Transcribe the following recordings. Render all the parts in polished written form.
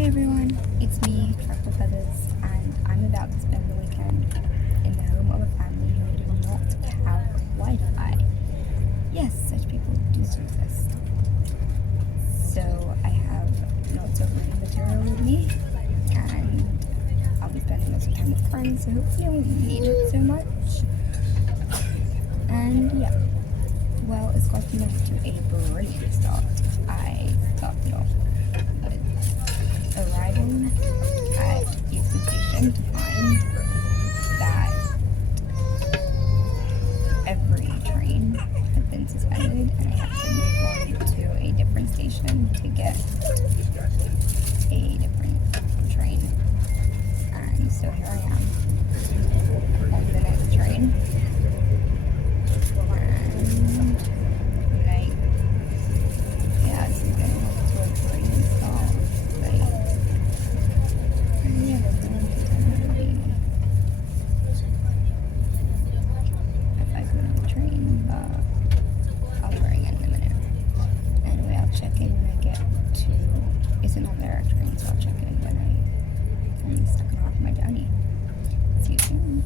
Hey everyone, it's me, Truffle Feathers, and I'm about to spend the weekend in the home of a family who do not have Wi-Fi. Yes, such people do exist. So I have lots of reading material with me, and I'll be spending lots of time with friends, so hopefully I won't need it so much. And yeah, well, it's gotten off to a brilliant start. I started off with arriving at Houston Station to find that every train had been suspended and I had to move on to a different station to get a different train. And so here I am on the next train. And like, yeah, this is getting off to a brilliant start. Like, yeah, there's no one to tell me if I go on the train, but I'll try again in a minute. Anyway, I'll check in when I get to, it's an on-direct train, so I'll check in when I'm in the second half of my journey. See you soon.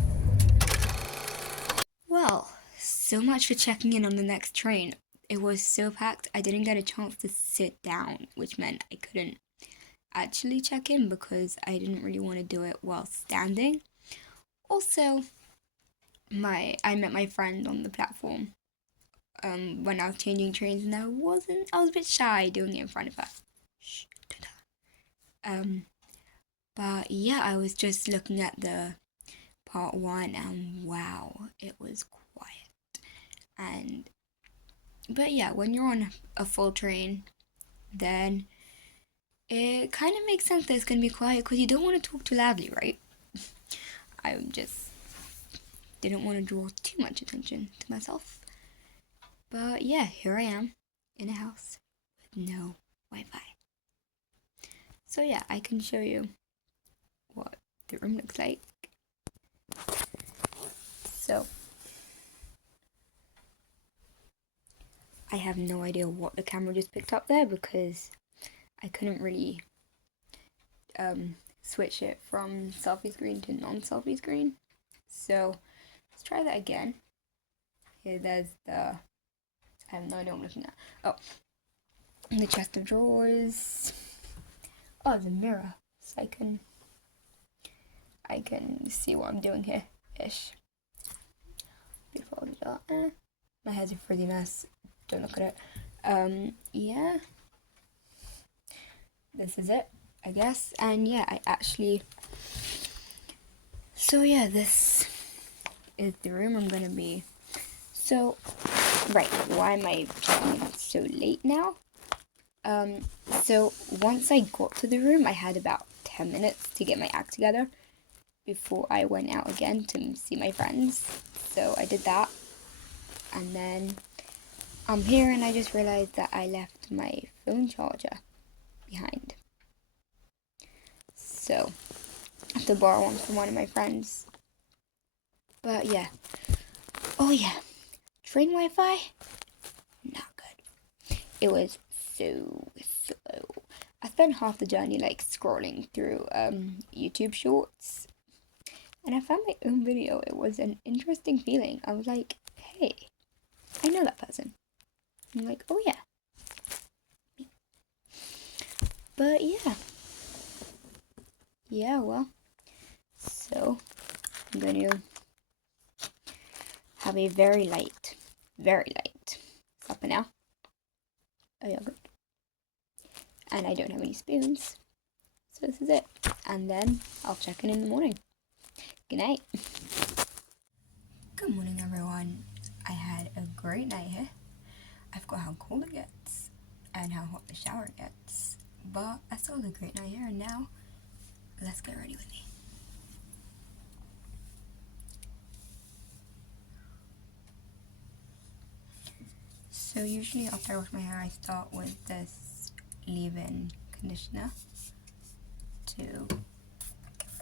Well, so much for checking in on the next train. It was so packed, I didn't get a chance to sit down, which meant I couldn't actually check in because I didn't really want to do it while standing. Also, I met my friend on the platform when I was changing trains, and I was a bit shy doing it in front of her. Shh, but yeah, I was just looking at the part one, and wow, it was quiet. But yeah, when you're on a full train, then it kind of makes sense that it's gonna be quiet because you don't want to talk too loudly, right? I just didn't want to draw too much attention to myself. But yeah, here I am in a house with no Wi-Fi. So yeah, I can show you what the room looks like. So I have no idea what the camera just picked up there because I couldn't really switch it from selfie screen to non-selfie screen. So let's try that again. Here, there's I have no idea what I'm looking at. Oh, the chest of drawers. Oh, the mirror, so I can see what I'm doing here, ish. Beautiful. My hair's a frizzy mess. Don't look at it. Yeah. This is it, I guess. And yeah, so yeah, this is the room I'm gonna be. So, right, why am I checking in so late now? So once I got to the room, I had about 10 minutes to get my act together before I went out again to see my friends. So I did that, and then I'm here and I just realized that I left my phone charger behind. So I have to borrow one from one of my friends. But yeah. Oh yeah. Train Wi-Fi? Not good. It was so slow. I spent half the journey like scrolling through YouTube shorts. And I found my own video. It was an interesting feeling. I was like, hey, I know that person. I'm like, oh yeah. Me. But yeah. Yeah, well. So, I'm going to have a very light supper now. A yogurt. And I don't have any spoons. So this is it. And then I'll check in the morning. Good night. Good morning, everyone. I had a great night here. I forgot how cold it gets and how hot the shower gets. But I still had a great night here, and now let's get ready with me. So usually after I wash my hair, I start with this leave-in conditioner to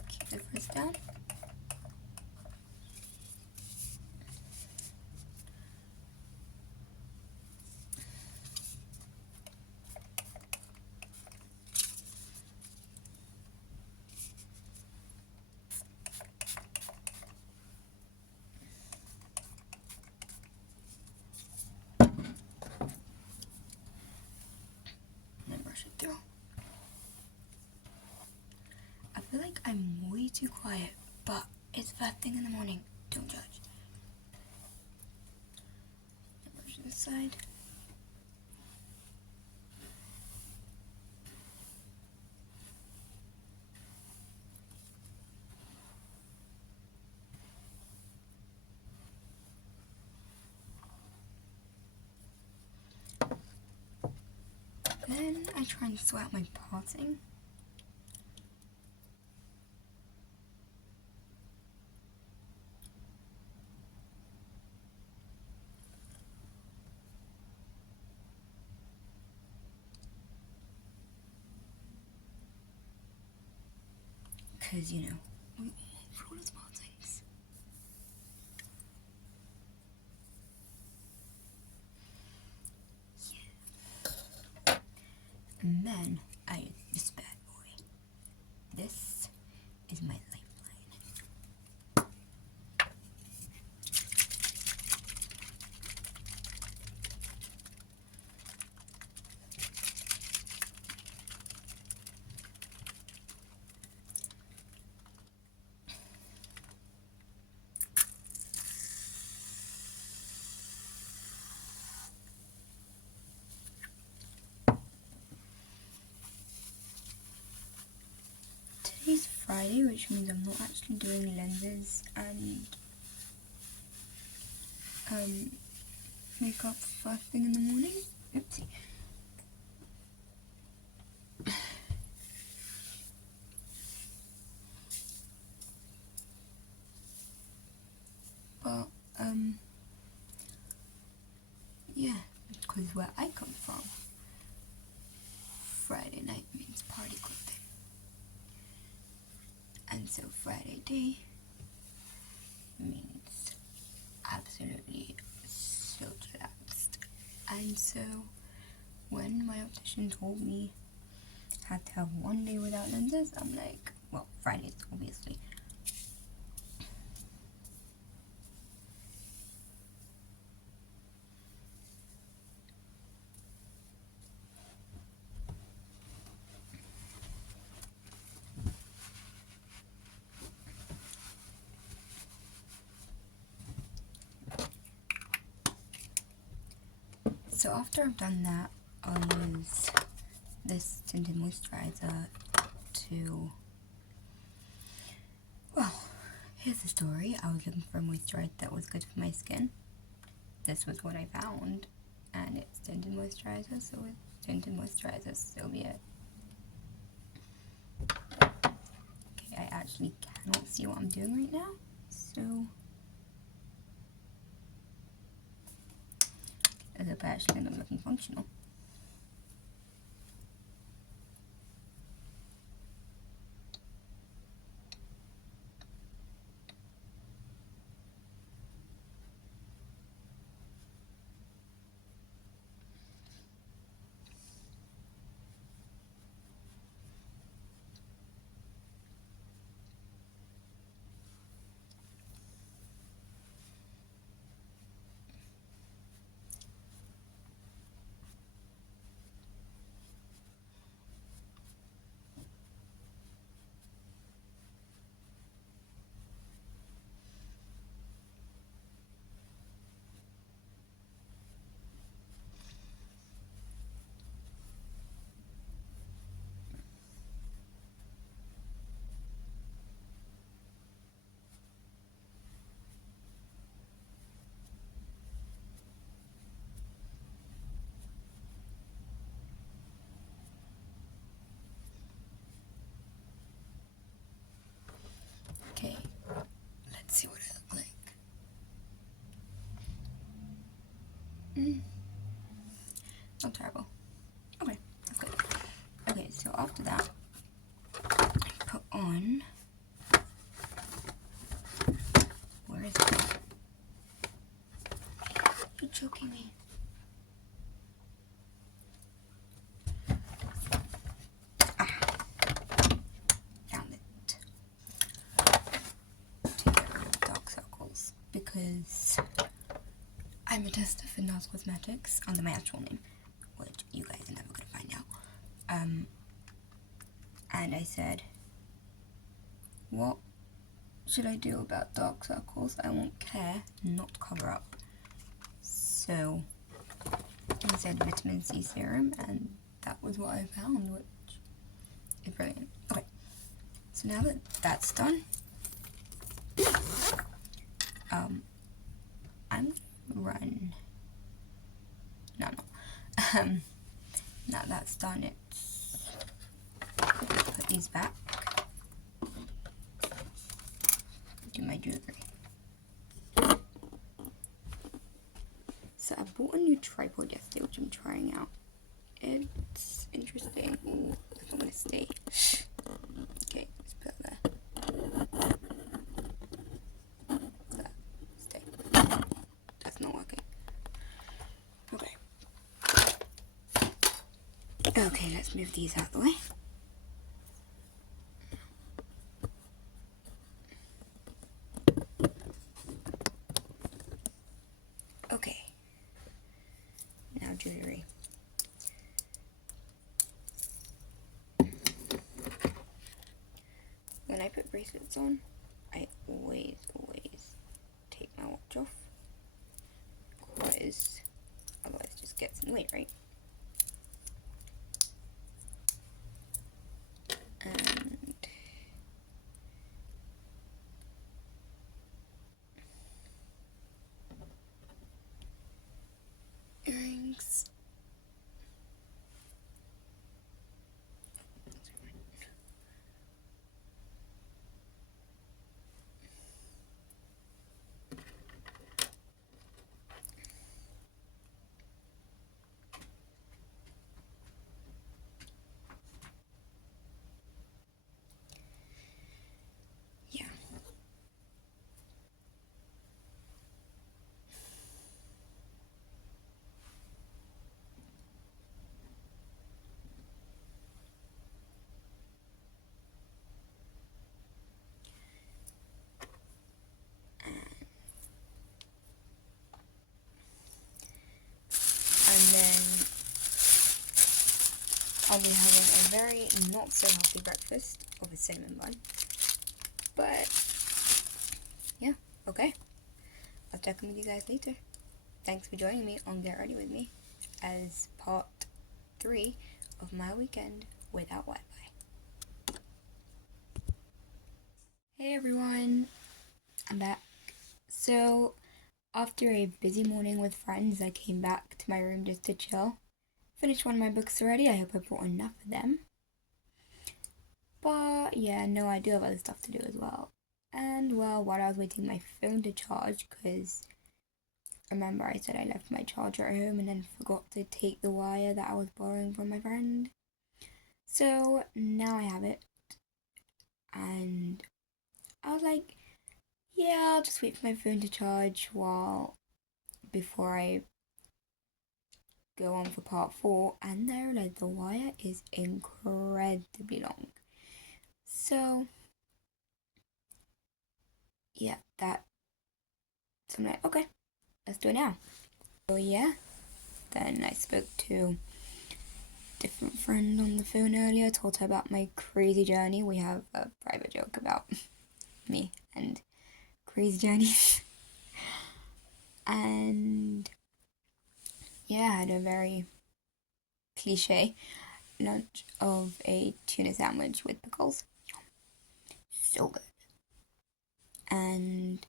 keep the frizz down. I'm way too quiet, but it's first thing in the morning. Don't judge. Brush this side. Then I try and sort out my parting. Because, you know, we all want flawless partings. Yeah. And then I use this bad boy. This is my lifeline. Today's Friday, which means I'm not actually doing lenses and makeup first thing in the morning. Oopsie. But yeah, because where I come from, Friday night means party clothing. And so Friday day means absolutely so relaxed. And so when my optician told me I had to have one day without lenses, I'm like, well, Fridays obviously. So after I've done that, I'll use this tinted moisturizer to, well, here's the story. I was looking for a moisturizer that was good for my skin. This was what I found, and it's tinted moisturizer, so with tinted moisturizer, so be it. Okay, I actually cannot see what I'm doing right now, so I hope I actually end up looking functional. Okay, let's see what it looks like. Not terrible. Okay, that's good. Okay, so after that, I put on, where is it? You're choking me. Found it. To get rid of dark circles, because I'm a tester for NARS Cosmetics under my actual name, which you guys are never gonna find out. And I said, what should I do about dark circles? I won't care, not cover up. So I said vitamin C serum, and that was what I found, which is brilliant. Okay, so now that that's done, I'm gonna run. No. Now that's done, it's put these back. Do my jewelry. So I bought a new tripod yesterday, which I'm trying out. It's interesting. Ooh, that's not gonna stay. Okay, let's put it there. There, stay. That's not working. Okay. Okay, let's move these out of the way. Okay. Now jewelry. When I put bracelets on, I always take my watch off, because otherwise it just gets in the way, right? And earrings. Yeah. And then I'll be having a very not so healthy breakfast of a cinnamon bun. But yeah, okay. I'll check in with you guys later. Thanks for joining me on Get Ready With Me as part 3 of my weekend without Wi-Fi. Hey everyone, I'm back. So after a busy morning with friends, I came back to my room just to chill. Finished one of my books already. I hope I brought enough of them. But yeah, no, I do have other stuff to do as well. And well, while I was waiting my phone to charge, because remember I said I left my charger at home and then forgot to take the wire that I was borrowing from my friend. So now I have it. And I was like, yeah, I'll just wait for my phone to charge before I go on for part 4. And I realized the wire is incredibly long. So yeah, so I'm like, okay, let's do it now. So yeah, then I spoke to a different friend on the phone earlier, told her about my crazy journey. We have a private joke about me and crazy journeys. And yeah, I had a very cliche lunch of a tuna sandwich with pickles. So good. And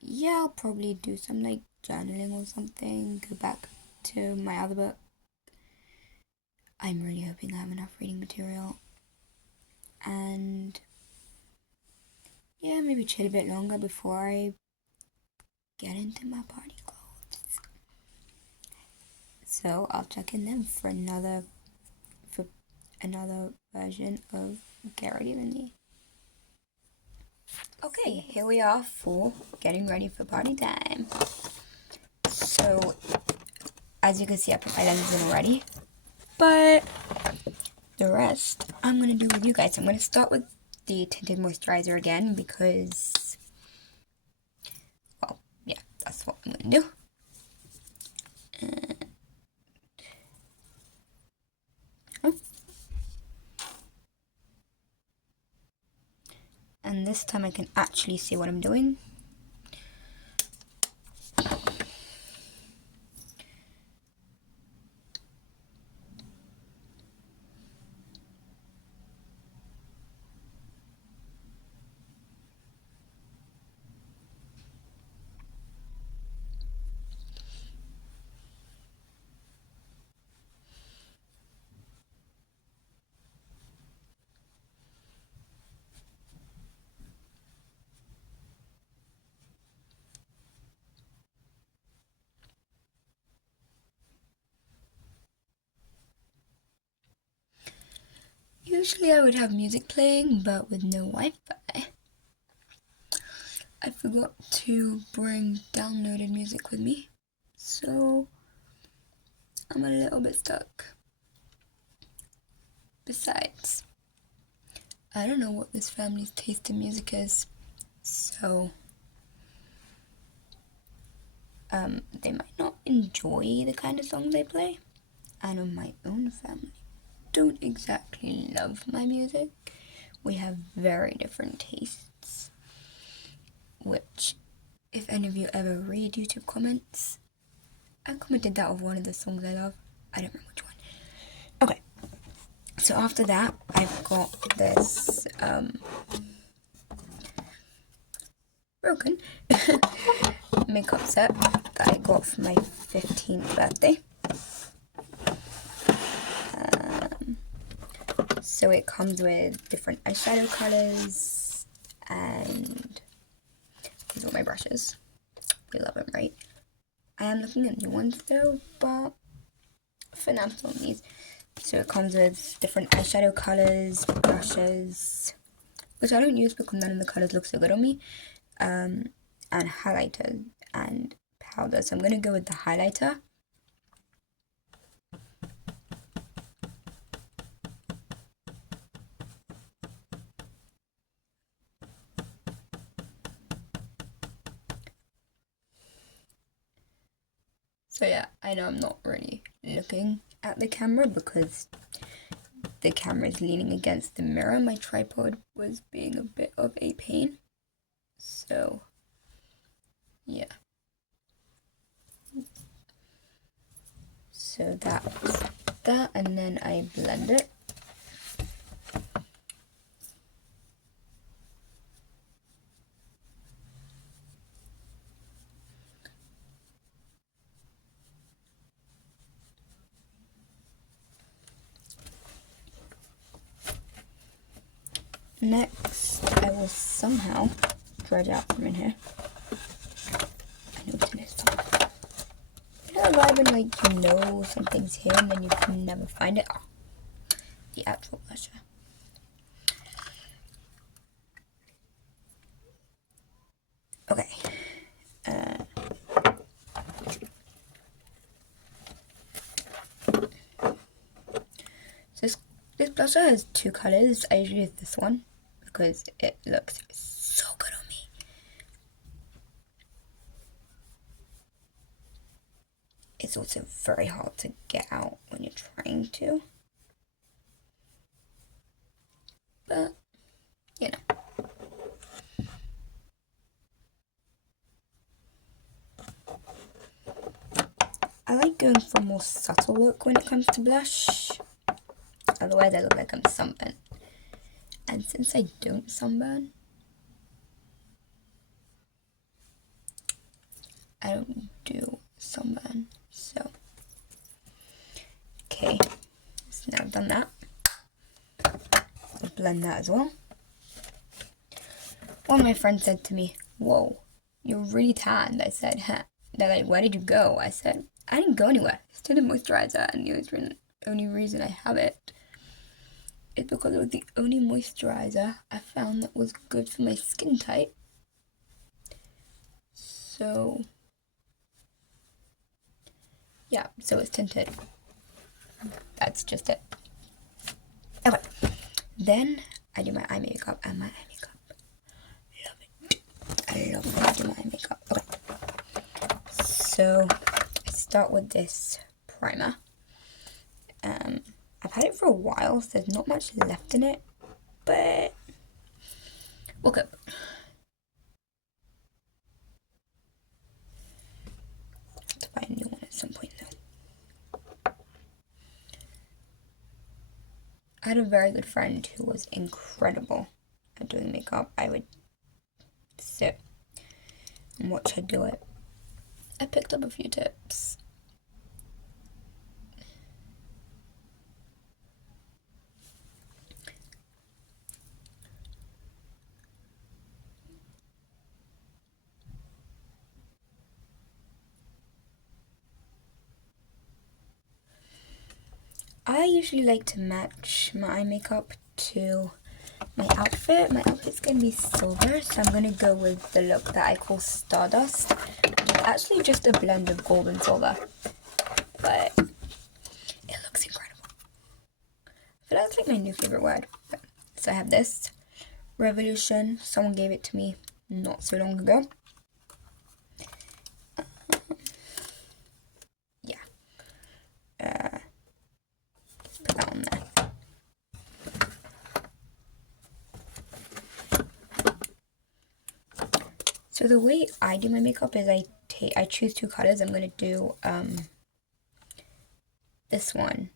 yeah, I'll probably do some like journaling or something, go back to my other book. I'm really hoping I have enough reading material. And yeah, maybe chill a bit longer before I get into my party clothes. So I'll check in then for another version of Get Ready With Me. Okay, here we are for getting ready for party time. So, as you can see, I put my lenses in already. But the rest, I'm going to do with you guys. I'm going to start with the tinted moisturizer again because, well, yeah, that's what I'm going to do. And this time I can actually see what I'm doing. Usually I would have music playing, but with no Wi-Fi, I forgot to bring downloaded music with me, so I'm a little bit stuck. Besides, I don't know what this family's taste in music is, so they might not enjoy the kind of songs I play. I know my own family don't exactly love my music. We have very different tastes, which, if any of you ever read YouTube comments, I commented that of one of the songs I love. I don't remember which one. Okay, so after that, I've got this broken makeup set that I got for my 15th birthday. So it comes with different eyeshadow colors, and these are my brushes. We love them, right? I am looking at new ones though, but for now I'm still on these. So it comes with different eyeshadow colors, brushes, which I don't use because none of the colors look so good on me, and highlighters and powder. So I'm going to go with the highlighter. So yeah, I know I'm not really looking at the camera because the camera is leaning against the mirror. My tripod was being a bit of a pain. So yeah. So that's that, and then I blend it. Next, I will somehow dredge out from in here. I know it's in this side. You know, vibe when like you know something's here and then you can never find it. Oh, the actual blusher. Okay. So this blusher has two colors. I usually use this one because it looks so good on me. It's also very hard to get out when you're trying to. But, you know. I like going for a more subtle look when it comes to blush. Otherwise I look like I'm sunburned. And since I don't sunburn, I don't do sunburn. So, okay. So now I've done that. I'll blend that as well. One of my friends said to me, "Whoa, you're really tanned." I said, "Huh." They're like, "Where did you go?" I said, "I didn't go anywhere. Still a moisturizer, and the only reason I have it is because it was the only moisturizer I found that was good for my skin type." So, yeah, so it's tinted. That's just it. Okay, then I do my eye makeup, and my eye makeup, love it. I love when I do my eye makeup. Okay, so I start with this primer. I've had it for a while, so there's not much left in it, but woke up. Have to buy a new one at some point though. I had a very good friend who was incredible at doing makeup. I would sit and watch her do it. I picked up a few tips. I usually like to match my makeup to my outfit. My outfit's gonna be silver, so I'm gonna go with the look that I call Stardust. It's actually just a blend of gold and silver, but it looks incredible. I feel that's like my new favorite word. So I have this Revolution. Someone gave it to me not so long ago. Yeah. Put that on there. So the way I do my makeup is I choose two colors. I'm gonna do this one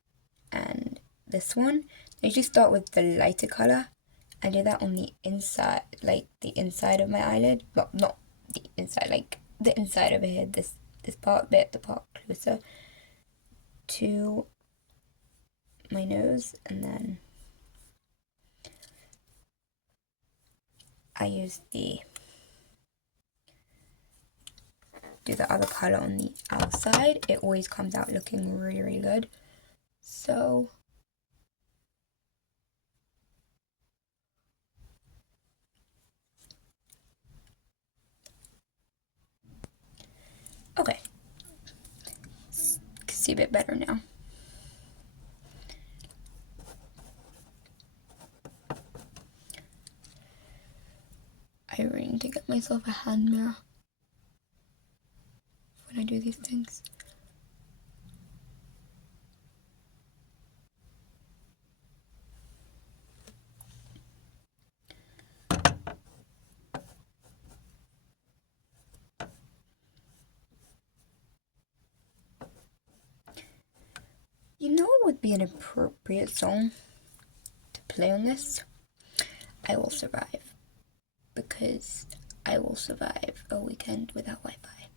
and this one. I usually start with the lighter color. I do that on the inside, like the inside of my eyelid. Well, not the inside, like the inside over here. This part, the part closer to my nose, and then I use do the other color on the outside. It always comes out looking really, really good. So okay, see a bit better now. I really need to get myself a hand mirror when I do these things. You know what would be an appropriate song to play on this? I Will Survive. Because I will survive a weekend without Wi-Fi.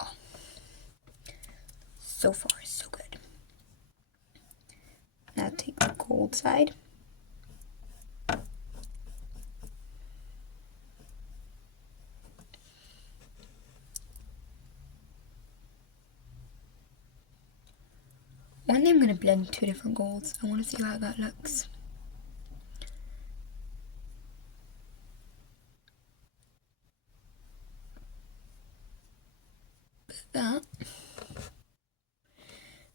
Oh, so far, so good. Now take the cold side. One day I'm going to blend two different golds. I want to see how that looks. But that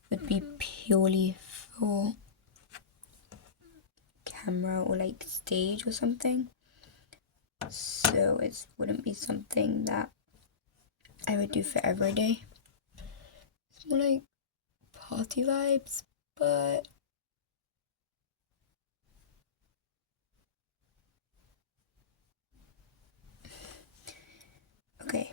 would be purely for camera or like stage or something. So it wouldn't be something that I would do for every day. It's more like party vibes, but okay.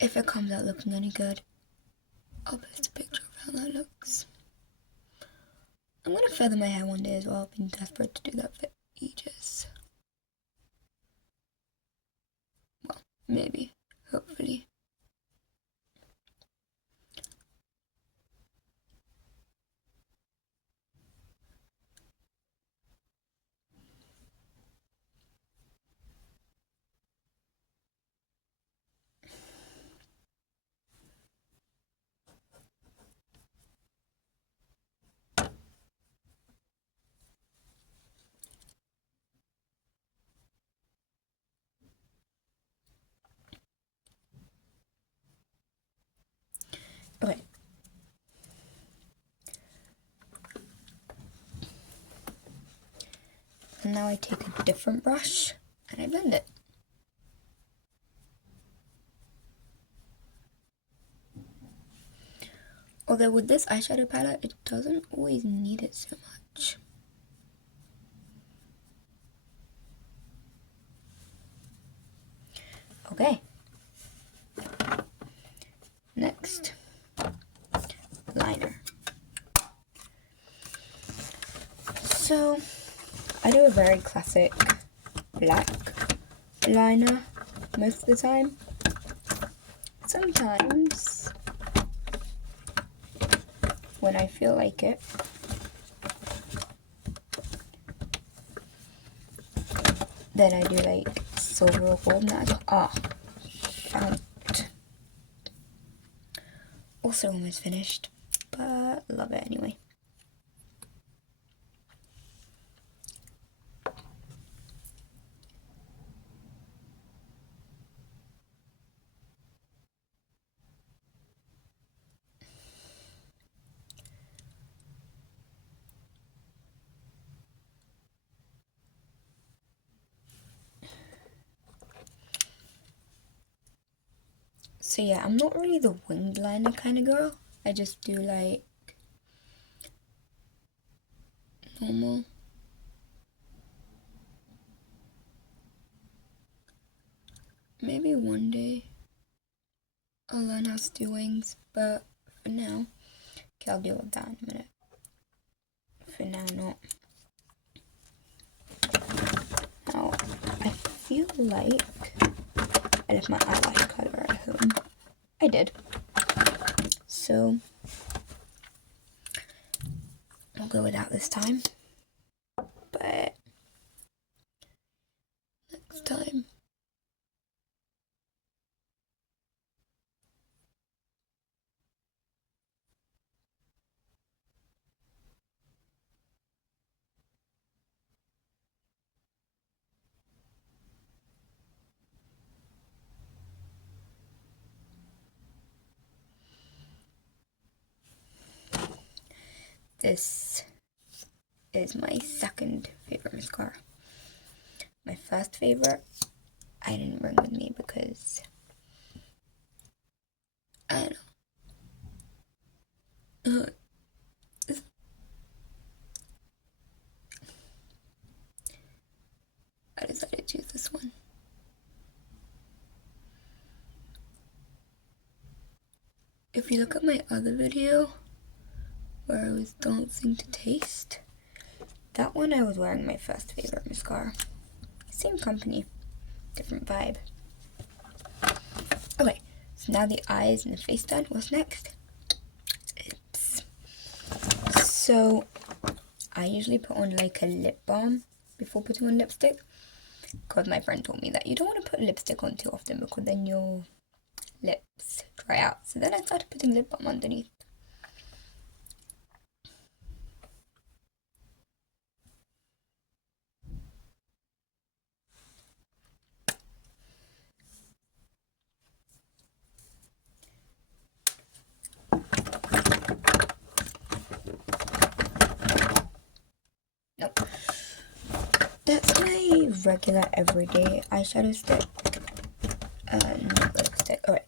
If it comes out looking any good, I'll post a picture of how that looks. I'm gonna feather my hair one day as well. I've been desperate to do that for ages. Well, maybe, hopefully. now I take a different brush and I blend it. Although with this eyeshadow palette, it doesn't always need it so much. Okay. Next, liner. So, I do a very classic black liner most of the time. Sometimes, when I feel like it, then I do like silver or gold, and found it. Also almost finished, but love it anyway. So yeah, I'm not really the winged liner kind of girl. I just do like normal. Maybe one day I'll learn how to do wings, but for now, okay, I'll deal with that in a minute. For now, not. Now, I feel like I left my eyelash color at home. I did. So, I'll go without this time. But, next time. This is my second favorite mascara. My first favorite, I didn't bring with me because I don't know. I decided to use this one. If you look at my other video where I was dancing to Taste, that one I was wearing my first favorite mascara. Same company, different vibe. Okay, so now the eyes and the face done. What's next? Lips. So I usually put on like a lip balm before putting on lipstick, because my friend told me that you don't want to put lipstick on too often because then your lips dry out. So then I started putting lip balm underneath. Nope. That's my regular everyday eyeshadow stick. Not lipstick. Alright.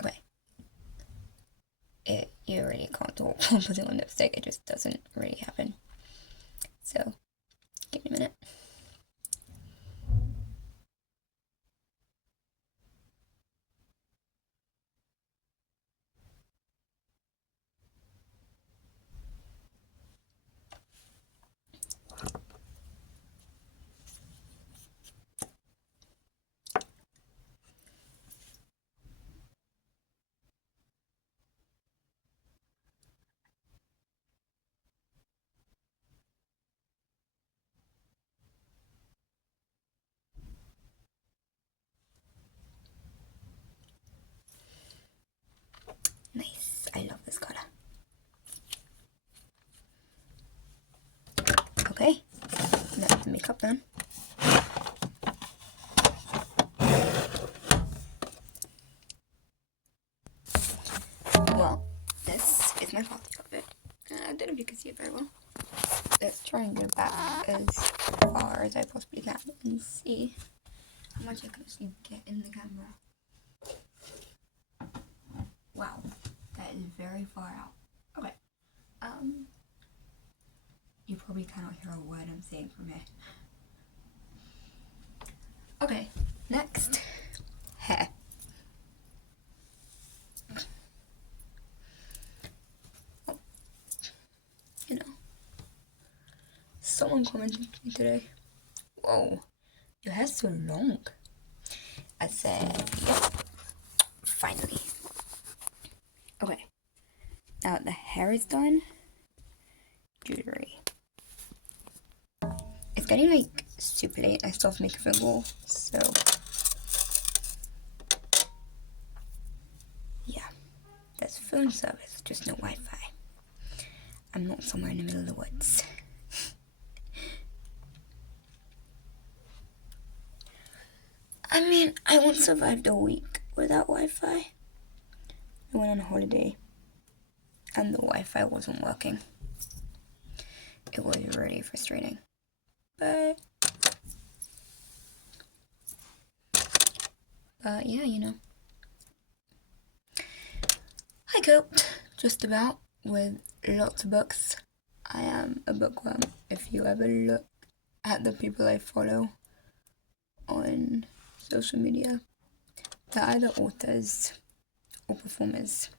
Okay. You really can't talk while putting on lipstick. It just doesn't really happen. So, give me a minute. Nice. I love this color. Okay. That's the makeup done. Well, this is my party outfit. I don't know if you can see it very well. let's try and go back as far as I possibly can and see how much I can actually get in the camera. Wow, that is very far out. Okay. You probably cannot hear a word I'm saying from here. Okay, next, hair. Oh, you know, someone commented to me today, whoa, your hair's so long. I said, yep, finally. Okay, now the hair is done, jewelry. It's getting like super late. I still have to make a phone call, so yeah, there's phone service, just no Wi-Fi. I'm not somewhere in the middle of the woods. I mean, I once survived a week without Wi-Fi. I went on holiday and the Wi-Fi wasn't working. It was really frustrating. But yeah, you know. I coped just about with lots of books. I am a bookworm. If you ever look at the people I follow on social media, they're either authors or performers.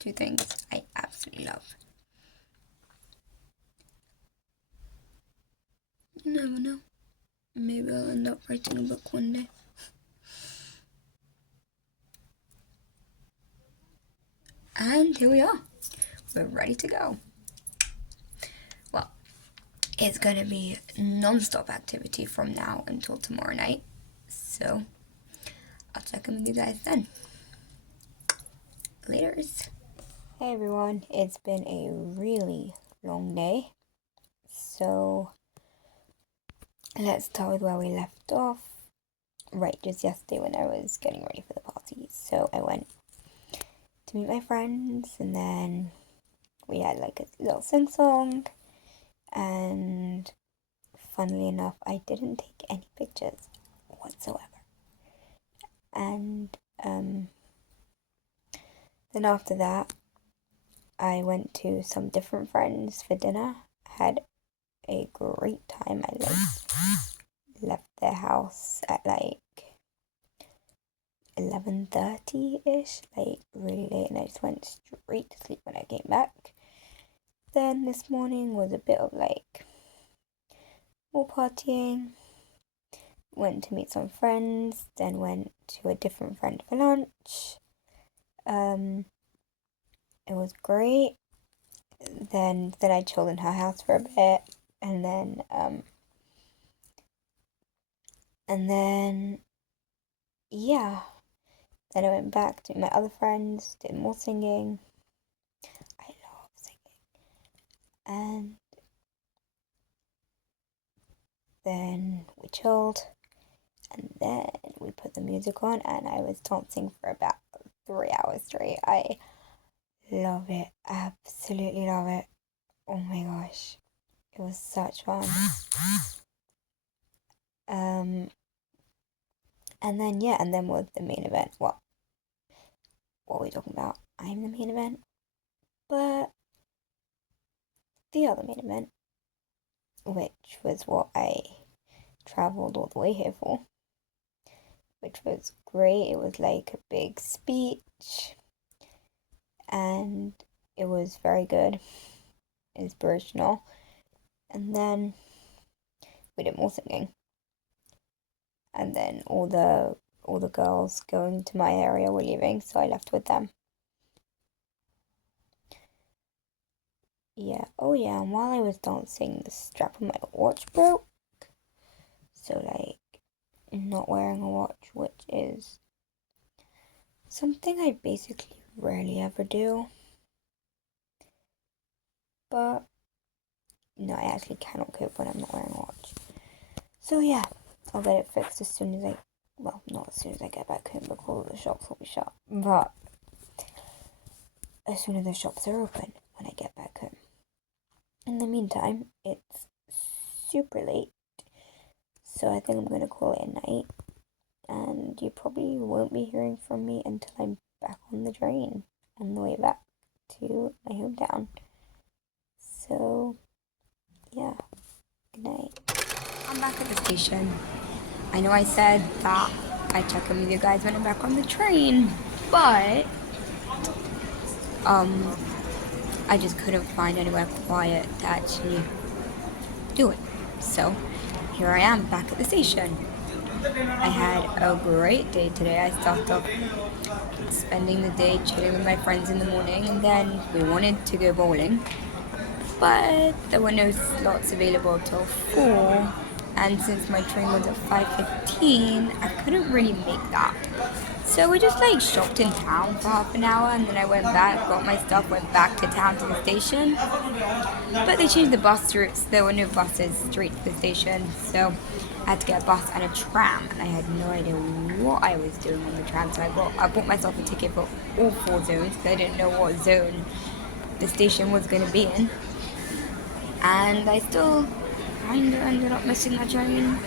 Two things I absolutely love. You never know. Maybe I'll end up writing a book one day. And here we are. We're ready to go. Well, it's going to be non-stop activity from now until tomorrow night. So, I'll check in with you guys then. Laters. Hey everyone, it's been a really long day. So, let's start with where we left off. Right, just yesterday when I was getting ready for the party. So, I went to meet my friends, and then we had like a little sing-song, and funnily enough, I didn't take any pictures whatsoever. And then after that, I went to some different friends for dinner, had a great time. I left their house at like 11:30ish, like really late, and I just went straight to sleep when I came back. Then this morning was a bit of like more partying. Went to meet some friends, then went to a different friend for lunch. It was great. Then I chilled in her house for a bit, and then yeah. Then I went back to my other friends, did more singing. I love singing. And then we chilled, and then we put the music on, and I was dancing for about 3 hours straight. I love it, absolutely love it. Oh my gosh, it was such fun. And then with the main event, what are we talking about? I'm the main event, but the other main event, which was what I traveled all the way here for, which was great. It was like a big speech, and it was very good, inspirational. And then we did more singing, and then all the girls going to my area were leaving, so I left with them. Yeah, oh yeah, and while I was dancing, the strap of my watch broke. So, like, not wearing a watch, which is something I basically rarely ever do. But, no, I actually cannot cope when I'm not wearing a watch. So, yeah, I'll get it fixed as soon as not as soon as I get back home because all the shops will be shut. But, as soon as the shops are open when I get back home. in the meantime, it's super late, so I think I'm gonna call it a night. And you probably won't be hearing from me until I'm back on the train on the way back to my hometown. So, yeah, good night. I'm back at the station. I know I said that I'd check in with you guys when I'm back on the train, but I just couldn't find anywhere quiet to actually do it. So here I am back at the station. I had a great day today. I started off spending the day chilling with my friends in the morning, and then we wanted to go bowling, but there were no slots available till 4, and since my train was at 5:15, I couldn't really make that. So we just like shopped in town for half an hour, and then I went back, got my stuff, went back to town to the station. But they changed the bus routes. There were no buses straight to the station, so I had to get a bus and a tram, and I had no idea what I was doing on the tram. So I bought myself a ticket for all 4 zones because I didn't know what zone the station was going to be in, and I still kind of ended up missing my train.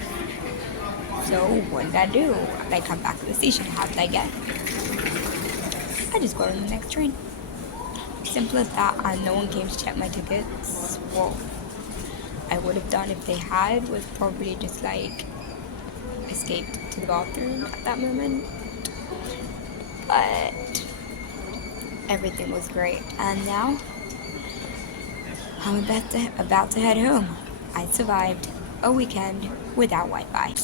So what did I do? I come back to the station. How did I get? I just got on the next train. Simple as that, and no one came to check my tickets. What I would have done if they had was probably just like escaped to the bathroom at that moment. But everything was great, and now I'm about to head home. I survived a weekend without Wi-Fi.